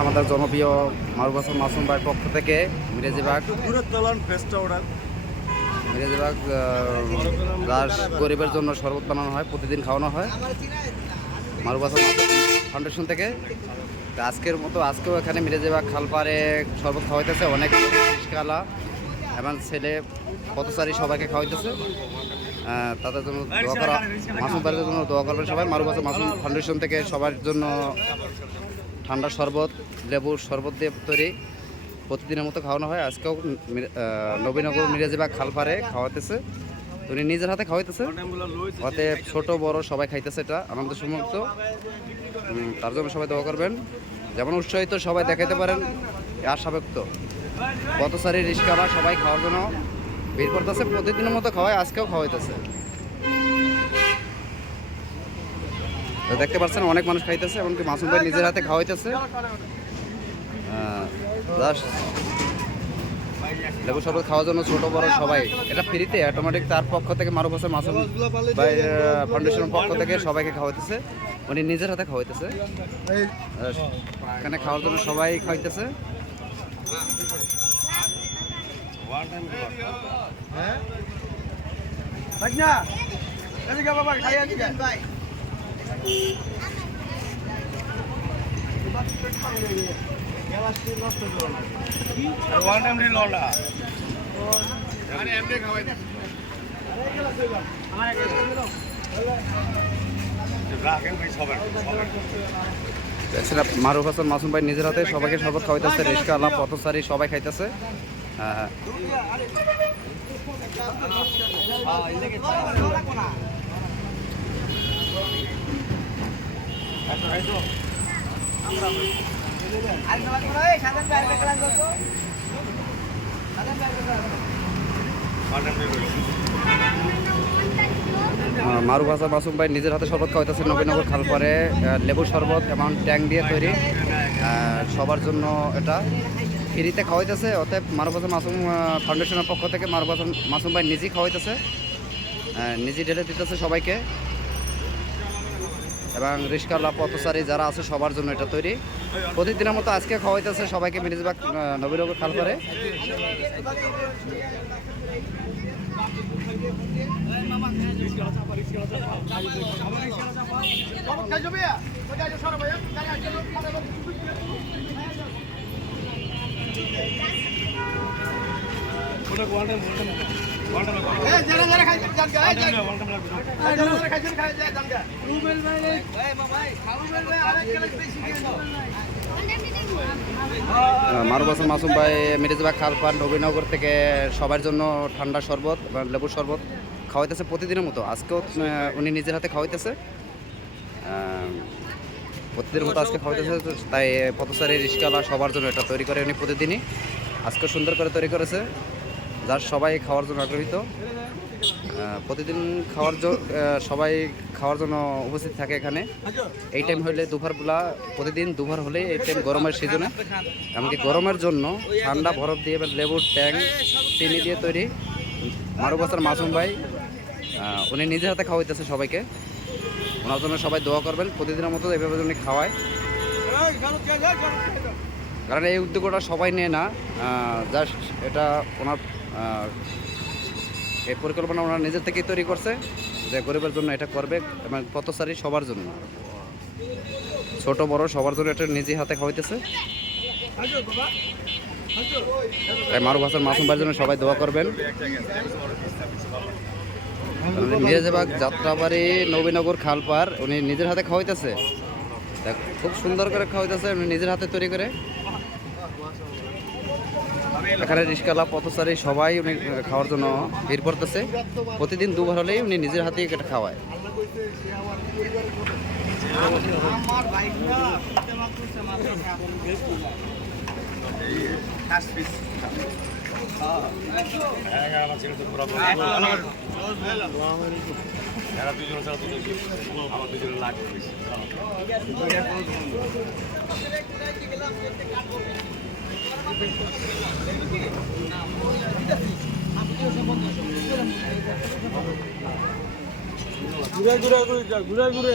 আমাদের জনপ্রিয় মারুবাসন মাসুম ভাইয়ের পক্ষ থেকে মিরাজিবাগ মিরাজিবাগ দাস গরিবের জন্য শরবত বানানো হয়, প্রতিদিন খাওয়ানো হয়। মারুবাসন ফাউন্ডেশন থেকে। আজকের মতো, আজকেও এখানে মিরাজিবাগ খালপাড়ে শরবত খাওয়াইতেছে, অনেক রিস্কালা এবং ছেলে পথচারী সবাইকে খাওয়াইতেছে। তাদের জন্য দোয়া করা মাসুম ভাইয়ের জন্য দোয়া করবেন সবাই। মারুবাসন মাসুম ফাউন্ডেশন থেকে সবার জন্য ঠান্ডা শরবত লেবুর শরবত দিয়ে তৈরি। প্রতিদিনের মতো খাওয়ানো হয়। আজকেও মির- নবীনগর মিরাজিবাগ খালপাড়ে খাওয়াতেছে উনি নিজের হাতে খাওয়াইতেছে। ওতে ছোট বড় সবাই খাইতেছে এটা আনন্দ সমুক্ত তার জন্য সবাই দোয়া করবেন। যেমন উৎসাহিত সবাই দেখাতে পারেন। এ আশাব্যক্ত। কত সারি রিস্কারা সবাই খাওয়ার জন্য বের করতেছে, প্রতিদিনের মতো খাওয়ায়, আজকেও খাওয়াইতেছে। দেখতে পাচ্ছেন, অনেক মানুষ খাইতেছে, এমনকি মাসুম ভাই নিজের হাতে খাওয়াইতেছে। লেবু শরবত খাওয়ার জন্য ছোট, বড় সবাই। এটা ফ্রিতে অটোমেটিক তার পক্ষ থেকে মারু বছর মাসুম ভাই ফাউন্ডেশনের পক্ষ থেকে সবাইকে খাওয়াইতেছে। উনি নিজের হাতে খাওয়াইতেছে। এখানে খাওয়ার জন্য সবাই খাওয়াইতেছে এদিকে বাবা খাইয়া ভাই দেখছেন মারুফ হাসান মাসুম ভাই নিজের হাতে সবাইকে শরবত খাওয়াইতেছে রিস্কা আল্লাহ পথসারি সবাই খাইতেছে। মারুফ হাসান মাসুম ভাই নিজের হাতে শরবত খাওয়াইতেছে, নবীনগর খালপারে লেবুর শরবত এবং ট্যাং দিয়ে তৈরি। সবার জন্য এটা। ফ্রিতে খাওয়াইতেছে, অতএব মারুফ হাসান মাসুম ফাউন্ডেশনের পক্ষ থেকে মারুফ হাসান মাসুম ভাই নিজেই খাওয়াইতেছে। নিজে ঢেলে দিতেছে সবাইকে। এবং রিস্কাল্লা পথচারী যারা আছে সবার জন্য এটা তৈরি। প্রতিদিনের মতো আজকে খাওয়াইতেছে সবাইকে মিরিজবাগ নবীনগর খালপারে মারুবাসন মাসুম ভাই মিরিজবাগ খালপান নবীনগর থেকে সবার জন্য ঠান্ডা শরবত লেবুর শরবত খাওয়াইতেছে প্রতিদিনের মতো। আজকেও উনি নিজের হাতে খাওয়াইতেছে। আহ, প্রতিদিনের মতো আজকে খাওয়াইতেছে তো তাই পথচারী রিস্কালা সবার জন্য এটা তৈরি করে উনি প্রতিদিনই। আজকে সুন্দর করে তৈরি করেছে যার সবাই খাওয়ার জন্য আগ্রহীত। প্রতিদিন খাওয়ার জন্য সবাই খাওয়ার জন্য উপস্থিত থাকে এখানে। এই টাইম হলে দুপুরবেলা প্রতিদিন দুপুর হলে এই টাইম গরমের সিজনে এমনকি গরমের জন্য ঠান্ডা বরফ দিয়ে লেবুর ট্যাং চিনি দিয়ে তৈরি। মারু বছর মাসুম ভাই উনি নিজের হাতে খাওয়াইতেছে সবাইকে। ওনার জন্য সবাই দোয়া করবেন, প্রতিদিনের মতো এভাবে উনি খাওয়ায়। কারণ এই উদ্যোগটা সবাই নেয় না জাস্ট এটা ওনার এই পরিকল্পনা ওনার নিজের থেকেই তৈরি করছে যে গরিবের জন্য এটা করবে এবং পথচারী সবার জন্য। ছোট, বড় সবার জন্য এটা নিজে হাতে খাওয়াইতেছে। মারুফ হাসান মাসুম ভাইয়ের জন্য সবাই দোয়া করবেন। মিরাজাবাগ যাত্রাবাড়ি নবীনগর খালপার, উনি নিজের হাতে খাওয়াইতেছে। খুব সুন্দর করে খাওয়াইতেছে, উনি নিজের হাতে তৈরি করে। এখানে রিস্কালা পথচারী সবাই উনি খাওয়ার জন্য ভিড় করতেছে। প্রতিদিন দুবার হলেই উনি নিজের হাতেই এটা খাওয়ায়। এরা দুজন ছাড়া দুজন আমার দুজনে লাগবে বেশি ঘুরে ঘুরে ঘুরে যা, ঘুরে।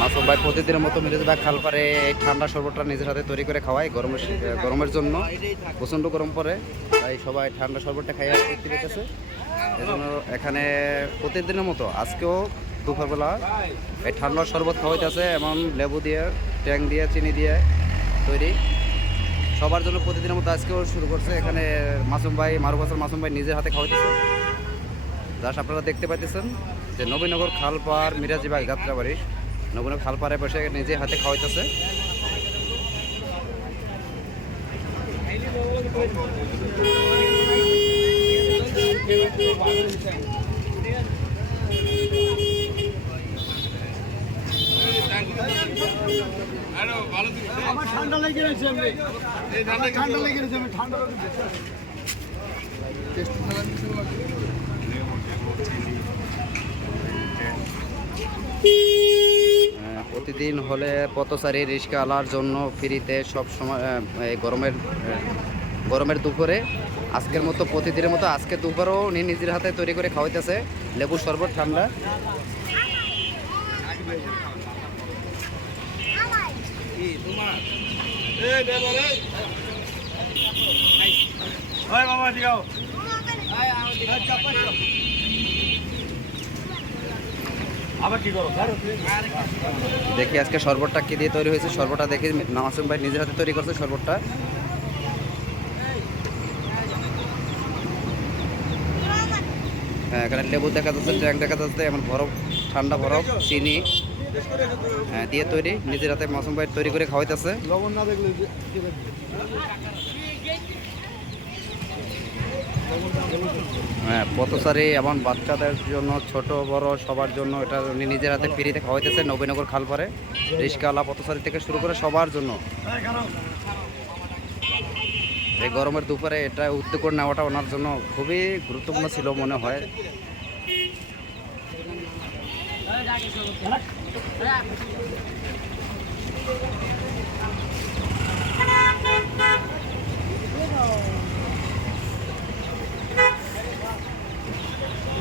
মাসুম ভাই প্রতিদিনের মতো মিরাজবাগ খালপারে এই ঠান্ডা শরবতটা নিজের হাতে তৈরি করে খাওয়াই গরমের গরমের জন্য। প্রচণ্ড গরম পড়ে, তাই সবাই ঠান্ডা শরবতটা খাইয়ে তৃপ্তি পেতেছে। এজন্য এখানে প্রতিদিনের মতো আজকেও দুপুরবেলা এই ঠান্ডা শরবত খাওয়াইতেছে এমন লেবু দিয়ে, ট্যাং দিয়ে, চিনি দিয়ে তৈরি। সবার জন্য প্রতিদিনের মতো আজকেও শুরু করছে। এখানে মাসুম ভাই মারুবাসার মাসুম ভাই নিজের হাতে খাওয়াইতেছে। জাস্ট আপনারা দেখতে পাইতেছেন যে নবীনগর খালপার মিরাজিবাগ যাত্রাবাড়ি। নবীনগর খালপাড়ে বসে নিজে হাতে খাওয়াইতেছে। আমার ঠান্ডা লেগে গেছে আমি ঠান্ডা লেগে গেছে আমি ঠান্ডা লেগে গেছে আহ, প্রতিদিন হলে পথচারী রিক্সাওয়ালার জন্য ফ্রিতে সব সময় গরমের গরমের দুপুরে আজকের মতো প্রতিদিনের মতো আজকে দুপুরেও উনি নিজের হাতে তৈরি করে খাওয়াইতেছে লেবু শরবত ঠান্ডা ওই মামা দিগাও আবার কি করো দেখি আজকে শরবতটা কি দিয়ে তৈরি হয়েছে। শরবতটা দেখি নামাসুম ভাই নিজের হাতে তৈরি করছে শরবতটা। হ্যাঁ এখানে লেবু দেখা যাচ্ছে ট্যাং দেখা যাচ্ছে এমন বরফ ঠান্ডা বরফ চিনি। হ্যাঁ, দিয়ে তৈরি। নিজের হাতে মাসুম ভাই তৈরি করে খাওয়াইতেছে। লবণ না দেখলে হ্যাঁ পথচারী এবং বাচ্চাদের জন্য, ছোট, বড় সবার জন্য এটা উনি নিজের হাতে ফ্রিতে খাওয়াইতেছে নবীনগর খালপারে। রিক্সাওয়ালা পথচারী থেকে শুরু করে সবার জন্য। এই গরমের দুপুরে এটা উদ্যোগ নেওয়াটা ওনার জন্য খুবই গুরুত্বপূর্ণ ছিল মনে হয়। মেসো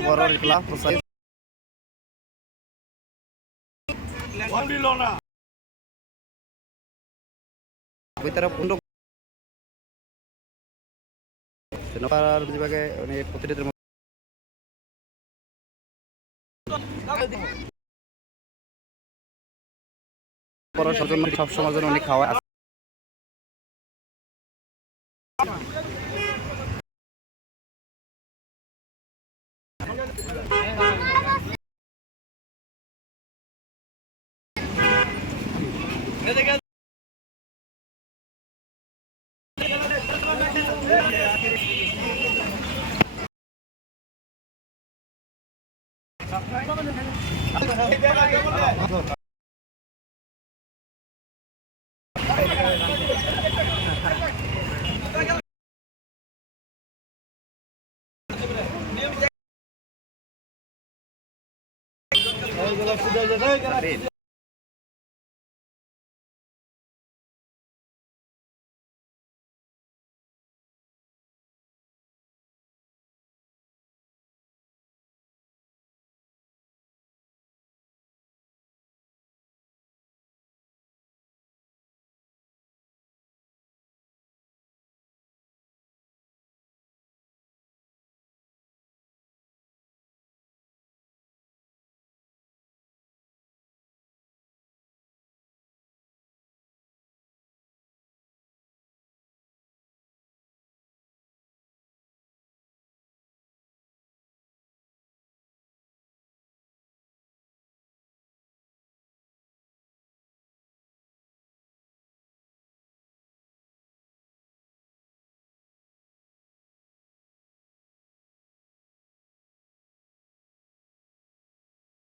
বড় না ভিতরে পূর্ণ বিভাগে প্রতিনিধির সব সময় অনেক খাওয়া সুযোগ